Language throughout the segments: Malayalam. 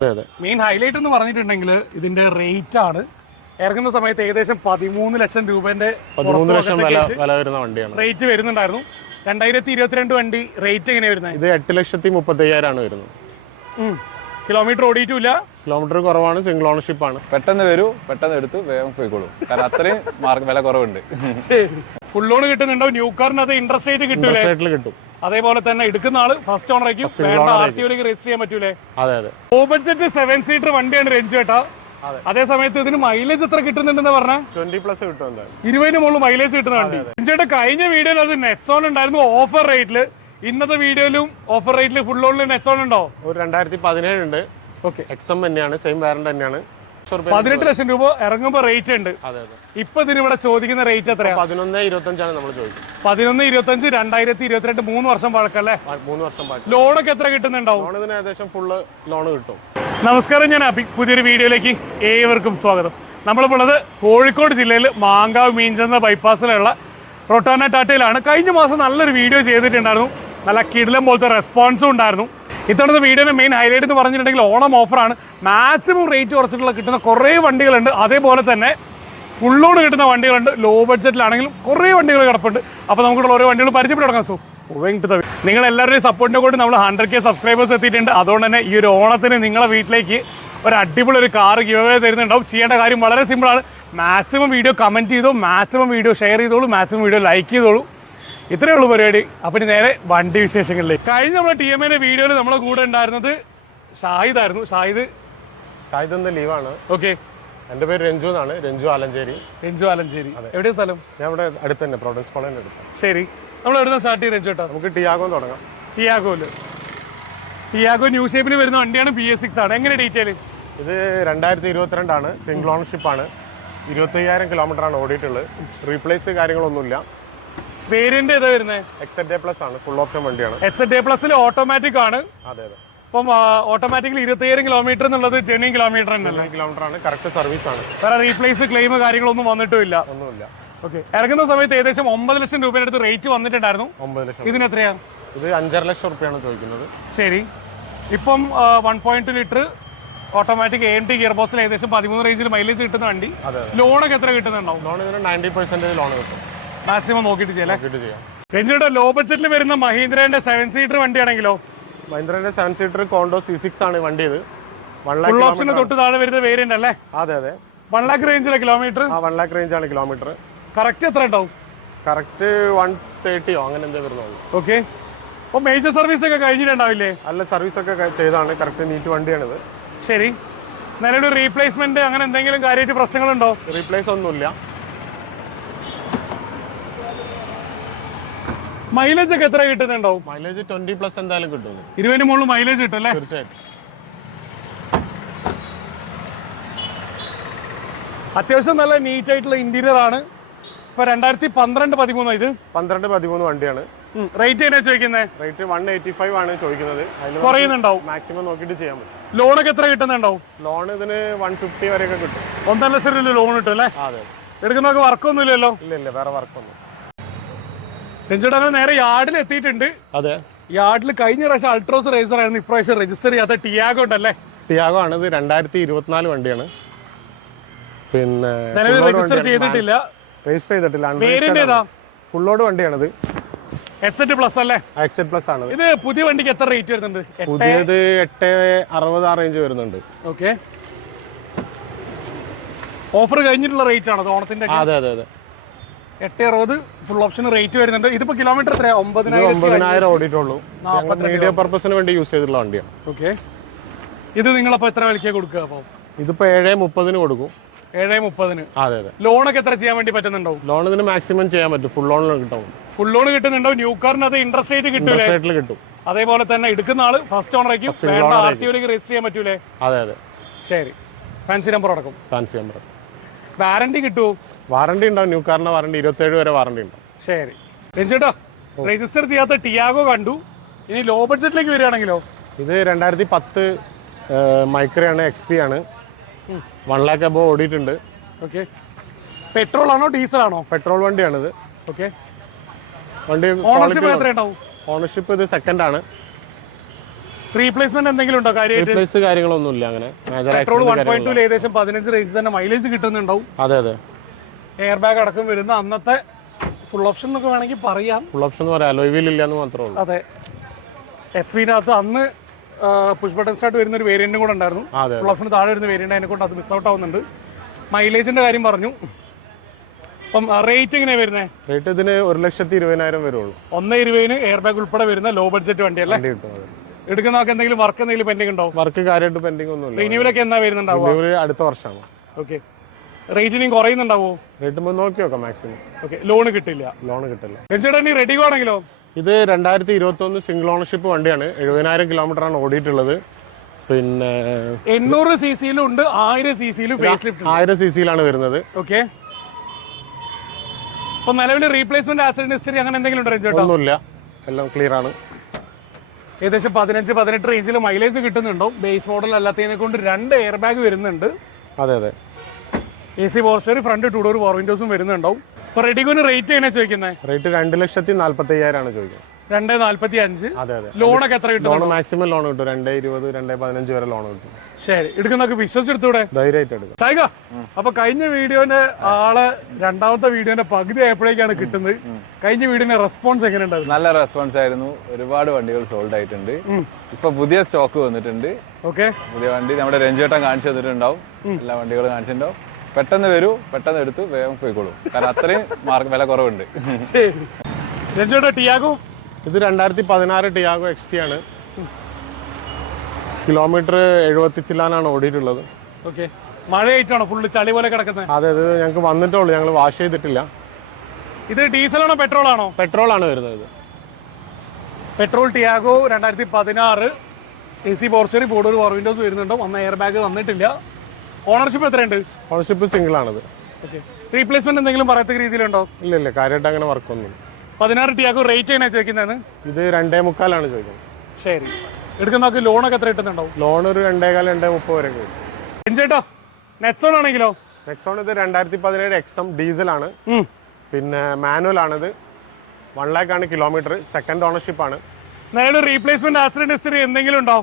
മെയിൻ ഹൈലൈറ്റ് എന്ന് പറഞ്ഞിട്ടുണ്ടെങ്കിൽ ഇതിന്റെ റേറ്റ് ആണ്. ഇറങ്ങുന്ന സമയത്ത് ഏകദേശം 13 ലക്ഷം രൂപന്റെ റേറ്റ് വരുന്നുണ്ടായിരുന്നു. 2022 വണ്ടി റേറ്റ് എങ്ങനെയാ വരുന്നത്? ഇത് 8,35,000 വരുന്നത്. കിലോമീറ്റർ ഓടിയിട്ടില്ല, കിലോമീറ്റർ കുറവാണ്, സിംഗിൾ ഓണർഷിപ്പ് ആണ്. പെട്ടെന്ന് വരൂ, പെട്ടെന്ന് എടുത്ത് വേഗം പോയിക്കോളൂ, കാരണം അത്രയും വില കുറവുണ്ട്. ഫുൾ ലോൺ കിട്ടുന്നുണ്ടോ? ന്യൂ കാറിന് അത് ഇൻട്രസ്റ്റ് റേറ്റ് കിട്ടും. അതേപോലെ തന്നെ എടുക്കുന്ന ആള് ഫസ്റ്റ് ഓണറേക്കും രജിസ്റ്റർ ചെയ്യാൻ പറ്റൂലേ? അതെ അതെ. ലോ ബഡ്ജറ്റ് 7 സീറ്റർ വണ്ടിയാണ് രഞ്ജു ചേട്ടാ. അതേ സമയത്ത് ഇതിന് മൈലേജ് എത്ര കിട്ടുന്നുണ്ടെന്ന് പറഞ്ഞാൽ 20+ കിട്ടും. 20 മുകളിൽ മൈലേജ് കിട്ടുന്ന വണ്ടി. രഞ്ജുവേട്ടാ കഴിഞ്ഞ വീഡിയോയിൽ അത് നെറ്റ്സോൺ ഉണ്ടായിരുന്നു ഓഫർ റേറ്റില്. ഇന്നത്തെ വീഡിയോയിലും ഓഫർ റേറ്റില് ഫുൾ ലോണിൽ നെറ്റ്സോൺ ഉണ്ടോ? ഒരു 2017 ഉണ്ട്. ഓക്കെ, എക്സം തന്നെയാണ്, സെയിം വാറന്റ് തന്നെയാണ്. 18 ലക്ഷം രൂപ ഇറങ്ങുമ്പോ റേറ്റ് ഉണ്ട്. ഇപ്പൊ ഇതിന് ഇവിടെ ചോദിക്കുന്ന റേറ്റ് എത്രയാണ്? 11,25,000 നമ്മൾ ചോദിക്കും. 11,25, 2022, 3 വർഷം പഴക്കല്ലേ? 3 വർഷം പഴക്കം. ലോണൊക്കെ എത്ര കിട്ടുന്നുണ്ടാവും? ലോണിന് ഏകദേശം ഫുള്ള് ലോൺ കിട്ടും. നമസ്കാരം, ഞാൻ അഭി. പുതിയൊരു വീഡിയോയിലേക്ക് ഏവർക്കും സ്വാഗതം. നമ്മളിപ്പോൾ ഉള്ളത് കോഴിക്കോട് ജില്ലയിൽ മാങ്കാവ് മീഞ്ചെന്ന ബൈപ്പാസിലുള്ള റൊട്ടാന ടാറ്റയിലാണ്. കഴിഞ്ഞ മാസം നല്ലൊരു വീഡിയോ ചെയ്തിട്ടുണ്ടായിരുന്നു. നല്ല കിടിലം പോലത്തെ റെസ്പോൺസും ഉണ്ടായിരുന്നു. ഇത്തവണത്തെ വീഡിയോയുടെ മെയിൻ ഹൈലൈറ്റ് എന്ന് പറഞ്ഞിട്ടുണ്ടെങ്കിൽ ഓണം ഓഫറാണ്. മാക്സിമം റേറ്റ് കുറച്ചിട്ടുള്ള കിട്ടുന്ന കുറേ വണ്ടികളുണ്ട്. അതേപോലെ തന്നെ ഫുൾ ലോൺ കിട്ടുന്ന വണ്ടികളുണ്ട്. ലോ ബഡ്ജറ്റിലാണെങ്കിലും കുറേ വണ്ടികൾ കിടപ്പുണ്ട്. അപ്പോൾ നമുക്കുള്ള ഓരോ വണ്ടികൾ പരിചയപ്പെട്ട് തുടങ്ങാം. നിങ്ങൾ എല്ലാവരുടെയും സപ്പോർട്ടിനെ കൂടി നമ്മൾ 100K സബ്സ്ക്രൈബേഴ്സ് എത്തിയിട്ടുണ്ട്. അതുകൊണ്ട് തന്നെ ഈ ഒരു ഓണത്തിന് നിങ്ങളെ വീട്ടിലേക്ക് ഒരു അടിപൊളി ഒരു കാർ ഗിവ് അവേ തരുന്നുണ്ടാവും. ചെയ്യേണ്ട കാര്യം വളരെ സിമ്പിളാണ്. മാക്സിമം വീഡിയോ കമൻറ്റ് ചെയ്തോ, മാക്സിമം വീഡിയോ ഷെയർ ചെയ്തോളൂ, മാക്സിമം വീഡിയോ ലൈക്ക് ചെയ്തോളൂ. ഇത്രയേ ഉള്ളൂ പരിപാടി. അപ്പം നേരെ വണ്ടി വിശേഷങ്ങളിലേക്ക്. കഴിഞ്ഞ നമ്മുടെ TMAന്റെ വീഡിയോയിൽ നമ്മളെ കൂടെ ഉണ്ടായിരുന്നത് ഷാഹിദായിരുന്നു. ഷാഹിദ് ഇന്ന് ലീവാണ്. ഓക്കെ. എൻ്റെ പേര് രഞ്ജു എന്നാണ്. രഞ്ജു ആലഞ്ചേരി. എവിടെയാ സ്ഥലം? ഞാൻ ഇവിടെ അടുത്ത് തന്നെ, പ്രോവിഡൻസ് കോളേജിൻ്റെ അടുത്ത്. ശരി, നമ്മൾ എവിടെ നിന്ന് സ്റ്റാർട്ട് ചെയ്ത് രഞ്ജു ചേട്ടാ? നമുക്ക് ടിയാഗോ തുടങ്ങാം. ടിയാഗോ ന്യൂ ഷേപ്പിൽ വരുന്ന വണ്ടിയാണ്. PS6 ആണ്. എങ്ങനെ ഡീറ്റെയിൽ? ഇത് 2022 ആണ്. സിംഗിൾ ഓണർഷിപ്പ് ആണ്. 25,000 കിലോമീറ്റർ ആണ് ഓടിയിട്ടുള്ളത്. റീപ്ലേസ് കാര്യങ്ങളൊന്നുമില്ല. വേരിയന്റ് ഏതാ വരുന്നത്? XZA+ ആണ്. ഫുൾ ഓപ്ഷൻ വണ്ടിയാണ്. XZA+ൽ ഓട്ടോമാറ്റിക് ആണ്. അതെ അതെ. അപ്പം ഓട്ടോമാറ്റിക്കലി 25,000 കിലോമീറ്റർ എന്നുള്ളത് ജെന്യൂൻ കിലോമീറ്റർ ആണ്. കറക്റ്റ് സർവീസ് ആണ്. വേറെ റീപ്ലേസ് ക്ലെയിം കാര്യങ്ങളൊന്നും വന്നിട്ടില്ല. ഒന്നുമില്ല. ഓക്കെ. ഇറങ്ങുന്ന സമയത്ത് ഏകദേശം 9 ലക്ഷം രൂപയുടെ അടുത്ത് റേറ്റ് വന്നിട്ടുണ്ടായിരുന്നു. 9 ലക്ഷം. ഇതിന് എത്രയാ? ഇത് 5.5 ലക്ഷം റുപ്യാണ് ചോദിക്കുന്നത്. ശരി. ഇപ്പം 1.2 ലിറ്റർ ഓട്ടോമാറ്റിക് AMT ഗിയർ ബോക്സിൽ ഏകദേശം 13 റേഞ്ചിൽ മൈലേജ് കിട്ടുന്ന വണ്ടി. ലോണൊക്കെ എത്ര കിട്ടുന്നുണ്ടാവും? ലോൺ ഇതിന് 90% ലോൺ കിട്ടും. മാക്സിമം നോക്കിയിട്ട് ചെയ്യാം. രഞ്ജുടെ ലോ ബഡ്ജറ്റിൽ വരുന്ന മഹീന്ദ്രന്റെ 7 സീറ്റർ വണ്ടിയാണെങ്കിലോ? മഹീന്ദ്രന്റെ 7 സീറ്റർ കോണ്ടോ C6 ആണ് വണ്ടി. ഇത് ഫുൾ ഓപ്ഷന് തൊട്ട് താഴെ വരുന്ന വേരിയന്റ് അല്ലേ? അതെ അതെ. 1 ലാഖ് റേഞ്ചിലെ കിലോമീറ്റർ. 1 ലാഖ് റേഞ്ച് ആണ് കിലോമീറ്റർ. കറക്റ്റ് എത്ര ഉണ്ടാവും? കറക്റ്റ് 130 അങ്ങനെ എന്താ വരുന്നുള്ളൂ. ഓക്കെ. അപ്പോൾ മേജർ സർവീസ് ഒക്കെ കഴിഞ്ഞിട്ടുണ്ടാവില്ലേ? അല്ല, സർവീസ് ഒക്കെ ചെയ്താണ്. കറക്റ്റ് നീറ്റ് വണ്ടിയാണിത്. ശരി. നിലവിൽ റീപ്ലേസ്മെന്റ് അങ്ങനെ എന്തെങ്കിലും കാര്യമായിട്ട് പ്രശ്നങ്ങളുണ്ടോ? റീപ്ലേസ് ഒന്നുമില്ല. മൈലേജ് ഒക്കെ എത്ര കിട്ടുന്നുണ്ടാവും? മൈലേജ് 20+ എന്തായാലും കിട്ടും. 20 മുകളിൽ മൈലേജ് കിട്ടും അല്ലേ? തീർച്ചയായിട്ടും. അത്യാവശ്യം നല്ല നീറ്റ് ആയിട്ടുള്ള ഇന്റീരിയർ ആണ്. ഇപ്പൊ 2012-13 ഇത് 12-13 വണ്ടിയാണ്. റേറ്റ് എങ്ങനെയാ ചോദിക്കുന്നത്? റേറ്റ് 185 ആണ് ചോദിക്കുന്നത്. കുറയുന്നുണ്ടാവും. മാക്സിമം നോക്കിയിട്ട് ചെയ്യാൻ പറ്റും. ലോണൊക്കെ എത്ര കിട്ടുന്നുണ്ടാവും? ലോൺ ഇതിന് 150 വരെയൊക്കെ കിട്ടും. 1.5 ലക്ഷം രൂപ ലോൺ കിട്ടും അല്ലേ? അതെ. എടുക്കുന്നതൊക്കെ വർക്കൊന്നും ഇല്ലല്ലോ? ഇല്ല, വേറെ വർക്കൊന്നും. രഞ്ജുടെ നേരെ യാർഡിൽ എത്തിയിട്ടുണ്ട്. അതെ. യാർഡിൽ കഴിഞ്ഞ പ്രാവശ്യം അൾട്രോസ് റേസർ ആയിരുന്നു. ഇപ്രാവശ്യം രജിസ്റ്റർ ചെയ്യാത്ത ടിയാഗോ ഉണ്ടല്ലേ? ടിയാഗോ ആണ്. ഇത് 2024 വണ്ടിയാണ്. പിന്നെ രജിസ്റ്റർ ചെയ്തിട്ടില്ല. രജിസ്റ്റർ ചെയ്തിട്ടില്ല. വേരിയന്റ് ഏതാ? ഫുൾ ലോഡ് വണ്ടിയാണിത്. XZ+ അല്ലേ? XZ+ ആണ്. ഇത് പുതിയ വണ്ടിക്ക് എത്ര റേറ്റ് വരുന്നുണ്ട്? പുതിയത് 860 ആ റേഞ്ച് വരുന്നുണ്ട്. ഓക്കെ. ഓഫർ കഴിഞ്ഞിട്ടുള്ള റേറ്റ് ആണോ ഓണത്തിന്റെ? അതെ അതെ അതെ. 860 ഫുൾ ഓപ്ഷൻ റേറ്റ് വരുന്നുണ്ട്. ഇതിപ്പോ കിലോമീറ്റർ എത്രയാ? 9,000 ഓടിയിട്ടുള്ളൂ. മീഡിയ പർപ്പസിന് വേണ്ടി യൂസ് ചെയ്തിട്ടുള്ള വണ്ടിയാണ്. ഓക്കെ. ഇത് നിങ്ങളപ്പോ എത്ര വിലക്കാ കൊടുക്കുക? അപ്പൊ ഇതിപ്പോ 730 കൊടുക്കും. 730. അതെ അതെ. ലോണൊക്കെ എത്ര ചെയ്യാൻ വേണ്ടി പറ്റുന്നുണ്ടോ? ലോൺ ഇതിന് മാക്സിമം ചെയ്യാൻ പറ്റും. ഫുൾ ലോൺ കിട്ടും. ഫുൾ ലോൺ കിട്ടുന്നുണ്ടോ? ന്യൂ കാറിന് അത് ഇൻട്രസ്റ്റ് റേറ്റ് കിട്ടും. അതേപോലെ തന്നെ എടുക്കുന്ന ആള് ഫസ്റ്റ് ഓണറേക്കും രജിസ്റ്റർ ചെയ്യാൻ പറ്റൂലേ? അതെ അതെ. ശരി. ഫാൻസി നമ്പർ അടക്കും. Fancy number. വാറണ്ടി കിട്ടുമോ? വാറണ്ടി ഉണ്ടാവും. ന്യൂ കാറിന്റെ വാറണ്ടി 27 വരെ വാറണ്ടി ഉണ്ടാവും. ശരി. രഞ്ജേട്ടാ, രജിസ്റ്റർ ചെയ്യാത്ത ടിയാഗോ കണ്ടു. ഇനി ലോ ബഡ്ജറ്റിലേക്ക് വരികയാണെങ്കിലോ? ഇത് 2010 മൈക്രയാണ്. XP ആണ്. 1 ലാഖ് അബോ ഓടിയിട്ടുണ്ട്. ഓക്കെ. പെട്രോൾ ആണോ ഡീസൽ ആണോ? പെട്രോൾ വണ്ടിയാണിത്. ഓക്കെ. വണ്ടി ഓണർഷിപ്പ് എത്ര ഉണ്ടാവും? ഓണർഷിപ്പ് ഇത് സെക്കൻഡ് ആണ്. റീപ്ലേസ്മെന്റ് എന്തെങ്കിലും ഉണ്ടോ കാര്യമായിട്ട്? റീപ്ലേസ് കാര്യങ്ങളൊന്നുമില്ല അങ്ങനെ മേജർ പെട്രോൾ 1.2 ഏകദേശം 15 റേഞ്ച് തന്നെ മൈലേജ് കിട്ടുന്നുണ്ടാവും. അതെ അതെ. എയർ ബാഗ് അടക്കം വരുന്ന അന്നത്തെ ഫുൾ ഓപ്ഷൻ എന്നൊക്കെ വേണമെങ്കിൽ പറയാം. ഫുൾ ഓപ്ഷൻ എന്ന് പറയാം, അലോയ് വീൽ ഇല്ലാന്ന് മാത്രമേ ഉള്ളൂ. അതെ. XV-നകത്ത് അന്ന് പുഷ് ബട്ടൺ സ്റ്റാർട്ട് വരുന്ന ഒരു വേരിയന്റും കൂടെ ഉണ്ടായിരുന്നു. ഫുൾ ഓപ്ഷന് താഴെ വരുന്ന വേരിയന്റ് അതിനെ കൊണ്ട് അത് മിസ് ഔട്ട് ആവുന്നുണ്ട്. മൈലേജിന്റെ കാര്യം പറഞ്ഞു. അപ്പം റേറ്റ് എങ്ങനെയാണ് വരുന്നത്? റേറ്റ് ഇതിന് 1,20,000 വരുള്ളൂ. 1,20,000 എയർ ബാഗ് ഉൾപ്പെടെ വരുന്ന ലോ ബഡ്ജറ്റ് വണ്ടിയല്ലേ? എടുക്കുന്ന ആൾക്ക് എന്തെങ്കിലും വർക്ക് എന്തെങ്കിലും പെൻഡിങ് ഉണ്ടോ? വർക്ക് കാര്യമായിട്ട് പെൻഡിങ് ഒന്നുമില്ല. റിന്യൂവലൊക്കെ എന്നാ വരുന്നുണ്ടാവുക? അടുത്ത വർഷമാണ്. ഓക്കെ. റേറ്റ് ഇനി കുറയുന്നുണ്ടാവോ? റേറ്റ് നോക്കി നോക്കാം മാക്സിമം. ഓക്കെ. ലോൺ കിട്ടില്ല? ലോൺ കിട്ടില്ല. രഞ്ജേട്ടാ ഇനി റെഡി ആണെങ്കിലോ? ഇത് 2021 സിംഗിൾ ഓണർഷിപ്പ് വണ്ടിയാണ്. 70,000 കിലോമീറ്റർ ആണ് ഓടിയിട്ടുള്ളത്. പിന്നെ 800 cc-ലും ഉണ്ട്, 1000 cc-ലും ഫേസ് ലിഫ്റ്റ്. 1000 cc-ലാണ് വരുന്നത്. ഓക്കെ. അപ്പൊ നിലവിൽ റീപ്ലേസ്മെന്റ് ആക്സിഡന്റ് ഹിസ്റ്ററി അങ്ങനെ എന്തെങ്കിലും ഉണ്ടോ രഞ്ജേട്ടാ? ഒന്നുമില്ല, എല്ലാം ക്ലിയർ ആണ്. ഏകദേശം 15-18 റേഞ്ചിൽ മൈലേജ് കിട്ടുന്നുണ്ടോ? ബേസ് മോഡൽ അല്ലാത്തതിനെ കൊണ്ട് 2 എയർ ബാഗ് വരുന്നുണ്ട്. അതെ അതെ. AC power steering, front 2 door power വിൻഡോസും വരുന്നുണ്ടാവും. ഇപ്പൊ റെഡിഗോന് റേറ്റ് എങ്ങനെയാ ചോദിക്കുന്നത്? റേറ്റ് 2,45,000 ആണ് ചോദിക്കുന്നത്. 2,45. അതെ അതെ. ലോണൊക്കെ എത്ര കിട്ടും? ലോൺ മാക്സിമം ലോൺ കിട്ടും. 2,20, 2,15 വരെ ലോൺ കിട്ടും. ശരി, എടുക്കുന്നൊക്കെ വിശ്വസിച്ചെടുത്തൂടെ? ധൈര്യമായിട്ട് എടുക്കും. ചായക. അപ്പൊ കഴിഞ്ഞ വീഡിയോന്റെ ആള് രണ്ടാമത്തെ വീഡിയോന്റെ പകുതി ആയപ്പോഴേക്കാണ് കിട്ടുന്നത്. കഴിഞ്ഞ വീഡിയോന്റെ റെസ്പോൺസ് എങ്ങനെ ഉണ്ടായിരുന്നു? നല്ല റെസ്പോൺസ് ആയിരുന്നു. ഒരുപാട് വണ്ടികൾ സോൾഡ് ആയിട്ടുണ്ട്. ഇപ്പൊ പുതിയ സ്റ്റോക്ക് വന്നിട്ടുണ്ട്. ഓക്കെ. പുതിയ വണ്ടി നമ്മുടെ രഞ്ജേട്ടൻ കാണിച്ചു തന്നിട്ടുണ്ടാവും. എല്ലാ വണ്ടികളും കാണിച്ചിട്ടുണ്ടാവും. പെട്ടെന്ന് വരൂ, പെട്ടെന്ന് എടുത്തു വേഗം പോയിക്കോളൂ. കാരണം അത്രയും വില കുറവുണ്ട്. ശരി. രഞ്ജേട്ടാ ടിയാഗോ? ഇത് 2016 ടിയാഗോ XT ആണ്. കിലോമീറ്റർ 70 ചില്ലാനാണ് ഓടിയിട്ടുള്ളത്. ഓക്കെ. മഴയായിട്ടാണോ ഫുള്ള് ചളി പോലെ കിടക്കുന്നത്? അതെ, അത് ഞങ്ങൾക്ക് വന്നിട്ടുള്ളൂ, ഞങ്ങൾ വാഷ് ചെയ്തിട്ടില്ല. ഇത് ഡീസലാണോ പെട്രോൾ ആണോ? പെട്രോൾ ആണ് വരുന്നത്. Petrol Tiago 2016 AC power steering, 4 door power Windows വരുന്നുണ്ടോ? അന്ന് എയർ ബാഗ് വന്നിട്ടില്ല. ഓണർഷിപ്പ് എത്രയുണ്ട്? ഓണർഷിപ്പ് സിംഗിൾ ആണത്. ഓക്കെ. റീപ്ലേസ്മെന്റ് എന്തെങ്കിലും പറയത്തക്ക രീതിയിലുണ്ടോ? ഇല്ല ഇല്ല, കാര്യമായിട്ട് അങ്ങനെ വർക്കൊന്നും. 16 ടിയാഗോ റേറ്റ് എങ്ങനെയാണ് ചോദിക്കുന്നത്? ഇത് 2,45 ചോദിക്കുന്നത്. ശരി. എടുക്കുന്നവർക്ക് ലോണൊക്കെ എത്ര കിട്ടുന്നുണ്ടാവും? ലോൺ ഒരു 2,15, 2,30 വരെ കിട്ടും. ചേട്ടാ നെക്സോൺ ആണെങ്കിലോ? നെക്സോൺ ഇത് 2017 XM ഡീസലാണ്. പിന്നെ മാനുവൽ ആണിത്. 1 lakh ആണ് കിലോമീറ്റർ. സെക്കൻഡ് ഓണർഷിപ്പ് ആണ്. നേരെ റീപ്ലേസ്മെന്റ് ആക്സിഡന്റ് ഹിസ്റ്ററി എന്തെങ്കിലും ഉണ്ടോ?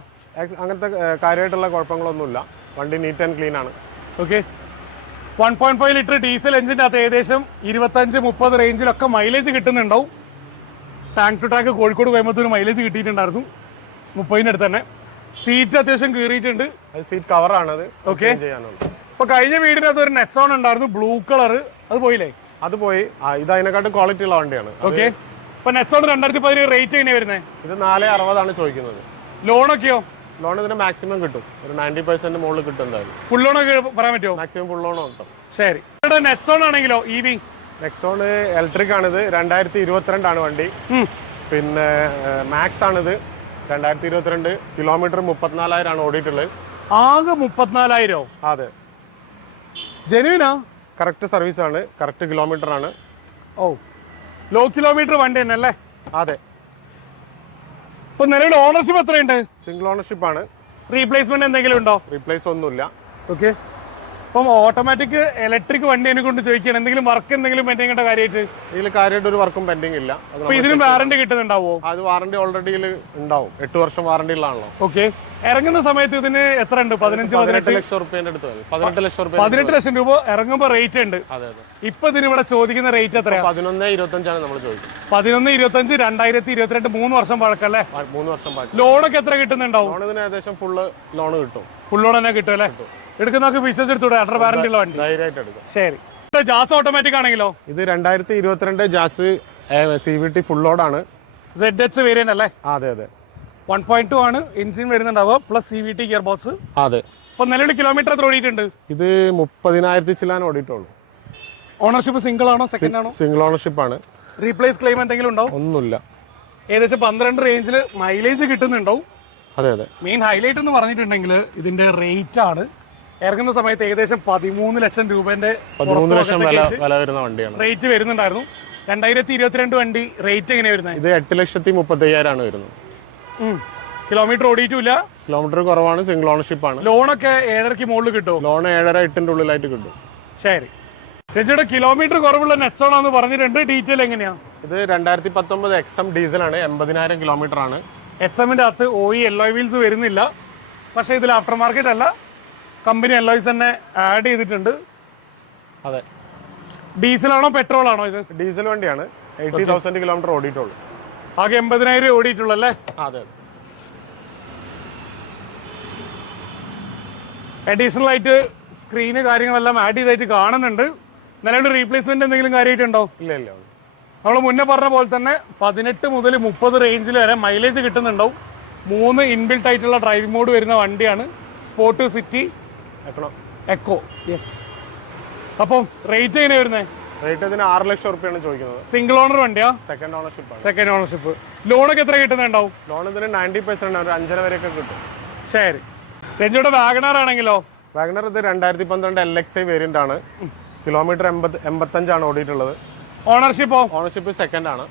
അങ്ങനത്തെ കാര്യമായിട്ടുള്ള കുഴപ്പങ്ങളൊന്നുമില്ല. വണ്ടി നീറ്റ് ആൻഡ് ക്ലീൻ ആണ്. ഓക്കെ. 1.5 ലിറ്റർ ഡീസൽ എഞ്ചിൻ്റെ അകത്ത് ഏകദേശം 25-30 റേഞ്ചിലൊക്കെ മൈലേജ് കിട്ടുന്നുണ്ടാവും. Tank to tank Kozhikode Coimbatore mileage കിട്ടിയിട്ടുണ്ടായിരുന്നു 30-ന്റെ അടുത്ത് തന്നെ. സീറ്റ് അത്യാവശ്യം കീറിയിട്ടുണ്ട്. സീറ്റ് കവറാണത്. ഓക്കെ. ഇപ്പൊ കഴിഞ്ഞ വീടിനകത്ത് ഒരു നെക്സോൺ ഉണ്ടായിരുന്നു ബ്ലൂ കളർ, അത് പോയില്ലേ? അത് പോയി. ഇത് അതിനെക്കാട്ടും ക്വാളിറ്റി ഉള്ള വണ്ടിയാണ്. ഓക്കെ. ഇപ്പൊ നെക്സോൺ 2017 റേറ്റ് എങ്ങനെയാണ് വരുന്നത്? ഇത് 4,60 ആണ് ചോദിക്കുന്നത്. ലോണൊക്കെയോ? ലോൺ ഇതിന് മാക്സിമം കിട്ടും. ഒരു 90% മുകളിൽ കിട്ടും എന്തായാലും. ഫുൾ ലോണൊക്കെ പറയാൻ പറ്റുമോ? മാക്സിമം ഫുൾ ലോൺ കിട്ടും. ശരി. നെക്സോൺ ആണെങ്കിലോ? EV നെക്സോൺ ഇലക്ട്രിക് ആണിത്. 2022 ആണ് വണ്ടി. പിന്നെ മാക്സ് ആണിത്. 2022 കിലോമീറ്റർ 34,000 ആണ് ഓടിയിട്ടുള്ളത്. ആകെ 34,000? അതെ. ജെന്യൂനാ? കറക്റ്റ് സർവീസ് ആണ്, കറക്റ്റ് കിലോമീറ്റർ ആണ്. ഓ, ലോ കിലോമീറ്റർ വണ്ടി തന്നെ അല്ലേ? അതെ. ഇപ്പൊ നിലവിൽ ഓണർഷിപ്പ് എത്രയുണ്ട്? സിംഗിൾ ഓണർഷിപ്പ് ആണ്. റീപ്ലേസ്മെന്റ് എന്തെങ്കിലും ഉണ്ടോ? റീപ്ലേസ് ഒന്നുമില്ല. ഓക്കെ. അപ്പം ഓട്ടോമാറ്റിക് ഇലക്ട്രിക് വണ്ടി എന്നെ കൊണ്ട് ചോദിക്കുകയാണ്, എന്തെങ്കിലും വർക്ക് എന്തെങ്കിലും പെൻഡിങ് ഉണ്ടോ കാര്യമായിട്ട്? ഇതിൽ കാര്യമായിട്ട് ഒരു വർക്കും പെൻഡിങ് ഇല്ല. അപ്പൊ ഇതിനും വാറണ്ടി കിട്ടുന്നുണ്ടാവോ? അത് വാറണ്ടി ഓൾറെഡി ഉണ്ടാവും. 8 വർഷം വാറണ്ടി ഉള്ളതാണല്ലോ. ഓക്കെ. ഇറങ്ങുന്ന സമയത്ത് ഇതിന് എത്ര ഉണ്ട്? 18 ലക്ഷം റുപ്യന്റെ അടുത്ത്. 18 ലക്ഷം രൂപ ഇറങ്ങുമ്പോ റേറ്റ് ഉണ്ട്. അതെ അതെ. ഇപ്പൊ ഇതിന് ഇവിടെ ചോദിക്കുന്ന റേറ്റ് എത്രയാണ്? 11.25 ആണ് നമ്മൾ ചോദിക്കുന്നത്. 11.25, 2022, 3 വർഷം പഴക്കല്ലേ? 3 വർഷം പഴക്കം. ലോണൊക്കെ എത്ര കിട്ടുന്നുണ്ടാവും? ലോൺ ഇതിന് ഏകദേശം ഫുള്ള് ലോൺ കിട്ടും. ഫുൾ ലോൺ തന്നെ കിട്ടും അല്ലേ? എടുക്കുന്നവർക്ക് വിശ്വസിച്ചെടുത്തൂടെ? അണ്ടർ വാറണ്ടി ഉള്ള വണ്ടി. ധൈര്യമായിട്ട് എടുക്കും. ശരി. ജാസ് ഓട്ടോമാറ്റിക് ആണെങ്കിലോ? ഇത് 2022 ജാസ് CVT ഫുൾ ലോഡാണ്. ZX വേരിയന്റ് അല്ലേ? അതെ അതെ. 1.2 ആണ് എഞ്ചിൻ വരുന്നുണ്ടാവുക, പ്ലസ് CVT ഗിയർ ബോക്സ്. അതെ. ഇപ്പൊ നിലവിൽ കിലോമീറ്റർ എത്ര ഓടിയിട്ടുണ്ട്? ഇത് 30,000 ചില്ലാൻ ഓടിയിട്ടുള്ളൂ. ഓണർഷിപ്പ് സിംഗിൾ ആണോ സെക്കൻഡ് ആണോ? സിംഗിൾ ഓണർഷിപ്പ് ആണ്. റീപ്ലേസ് ക്ലെയിം എന്തെങ്കിലും ഉണ്ടോ? ഒന്നുമില്ല. ഏകദേശം 12 റേഞ്ചിൽ മൈലേജ് കിട്ടുന്നുണ്ടാവും. അതെ അതെ. മെയിൻ ഹൈലൈറ്റ് എന്ന് പറഞ്ഞിട്ടുണ്ടെങ്കിൽ ഇതിന്റെ റേറ്റ് ആണ്. ഇറങ്ങുന്ന സമയത്ത് ഏകദേശം 13 ലക്ഷം രൂപന്റെ 13 ലക്ഷം വില വരുന്ന വണ്ടിയാണ്. റേറ്റ് വരുന്നുണ്ടായിരുന്നു. 2022 വണ്ടി റേറ്റ് എങ്ങനെയാണ് വരുന്നത്? ഇത് 8,35,000 ആണ് വരുന്നത്. കിലോമീറ്റർ ഓടിയിട്ടില്ല. കിലോമീറ്റർ കുറവാണ്. സിംഗിൾ ഓണർഷിപ്പ് ആണ്. ലോണൊക്കെ 7.5 മുകളിൽ കിട്ടും. ലോൺ 7.5-8 ഉള്ളിലായിട്ട് കിട്ടും. ശരി. രജിയുടെ കിലോമീറ്റർ കുറവുള്ള നെക്സോൺ ആണെന്ന് പറഞ്ഞിട്ടുണ്ട്. ഡീറ്റെയിൽ എങ്ങനെയാ? ഇത് 2019 XM ഡീസലാണ്. 80,000 കിലോമീറ്റർ ആണ്. HMന്റെ അകത്ത് OE alloy വീൽസ് വരുന്നില്ല, പക്ഷേ ഇതിൽ ആഫ്റ്റർ മാർക്കറ്റ് അല്ല, കമ്പനി alloys തന്നെ ആഡ് ചെയ്തിട്ടുണ്ട്. അതെ. ഡീസലാണോ പെട്രോൾ ആണോ ഇത്? ഡീസൽ വണ്ടിയാണ്. 80,000 കിലോമീറ്റർ ഓടിയിട്ടുള്ളൂ. ആകെ 80,000 ഓടിയിട്ടുള്ളൂ അല്ലേ? അതെ. അഡീഷണൽ ആയിട്ട് സ്ക്രീന് കാര്യങ്ങളെല്ലാം ആഡ് ചെയ്തായിട്ട് കാണുന്നുണ്ട്. നിലവിൽ റീപ്ലേസ്മെന്റ് എന്തെങ്കിലും കാര്യമായിട്ടുണ്ടോ? ഇല്ല ഇല്ല. നമ്മൾ മുന്നേ പറഞ്ഞ പോലെ തന്നെ 18 മുതൽ 30 റേഞ്ചിൽ വരെ മൈലേജ് കിട്ടുന്നുണ്ടാവും. 3 ഇൻബിൽട്ട് ആയിട്ടുള്ള ഡ്രൈവിംഗ് മോഡ് വരുന്ന വണ്ടിയാണ് സ്പോർട്ട്, സിറ്റി, എക്കോ. യെസ്. അപ്പം റേറ്റ് എങ്ങനെയാണ് വരുന്നത്? റേറ്റ് ഇതിന് 6 ലക്ഷം റുപ്യാണ് ചോദിക്കുന്നത്. സിംഗിൾ ഓണർ വണ്ടിയാ? Second ownership. ലോണൊക്കെ എത്ര കിട്ടുന്നുണ്ടാവും? ലോൺ ഇതിന് 90% ഒരു 5.5 വരെയൊക്കെ കിട്ടും. ശരി. രഞ്ജിയുടെ വാഗണർ ആണെങ്കിലോ? വാഗണർ ഇത് 2012 LXI വേരിയന്റ് ആണ്. കിലോമീറ്റർ 85 ഓടിയിട്ടുള്ളത്. ഓണർഷിപ്പോ? ഓണർഷിപ്പ് സെക്കൻഡ് ആണ്.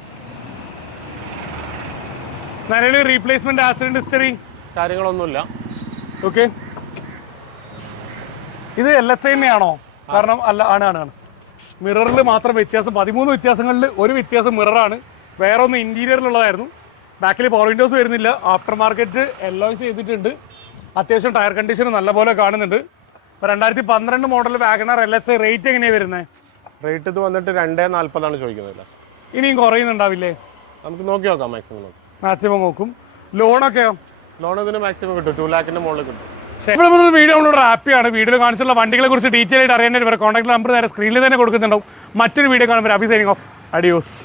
നിലവിൽ റീപ്ലേസ്മെന്റ്, ആക്സിഡന്റ് ഹിസ്റ്ററി കാര്യങ്ങളൊന്നുമില്ല. ഓക്കെ. ഇത് LXI തന്നെയാണോ? കാരണം അല്ല, ആണ്. മിററിൽ മാത്രം വ്യത്യാസം, 13 വ്യത്യാസങ്ങളിൽ ഒരു വ്യത്യാസം മിററാണ്, വേറെ ഒന്ന് ഇന്റീരിയറിലുള്ളതായിരുന്നു. ബാക്കിൽ പവർ വിൻഡോസ് വരുന്നില്ല. ആഫ്റ്റർ മാർക്കറ്റ് alloys ചെയ്തിട്ടുണ്ട്. അത്യാവശ്യം ടയർ കണ്ടീഷൻ നല്ലപോലെ കാണുന്നുണ്ട്. ഇപ്പോൾ 2012 മോഡൽ വാഗണർ LXI റേറ്റ് എങ്ങനെയാണ് വരുന്നത്? റേറ്റ് ഇത് വന്നിട്ട് 2.40 ചോദിക്കുന്നത്. ഇനിയും കുറയുന്നുണ്ടാവില്ലേ? നമുക്ക് നോക്കി നോക്കാം. മാക്സിമം നോക്കും. ലോണൊക്കെയോ? ലോൺ ഇതിന് മാക്സിമം കിട്ടും. 2 ലാഖിന്റെ മുകളിൽ കിട്ടും. വീഡിയോ നമ്മളോട് ഹാപ്പിയാണ്. വീഡിയോയിൽ കാണിച്ചുള്ള വണ്ടികളെ കുറിച്ച് ഡീറ്റെയിൽ ആയിട്ട് അറിയാൻ ഇവരുടെ കോൺടാക്ട് നമ്പർ നേരെ സ്ക്രീനിൽ തന്നെ കൊടുക്കുന്നുണ്ടാവും. മറ്റൊരു വീഡിയോ കാണുമ്പോൾ അബി സൈനിങ് ഓഫ്. അഡിയോസ്.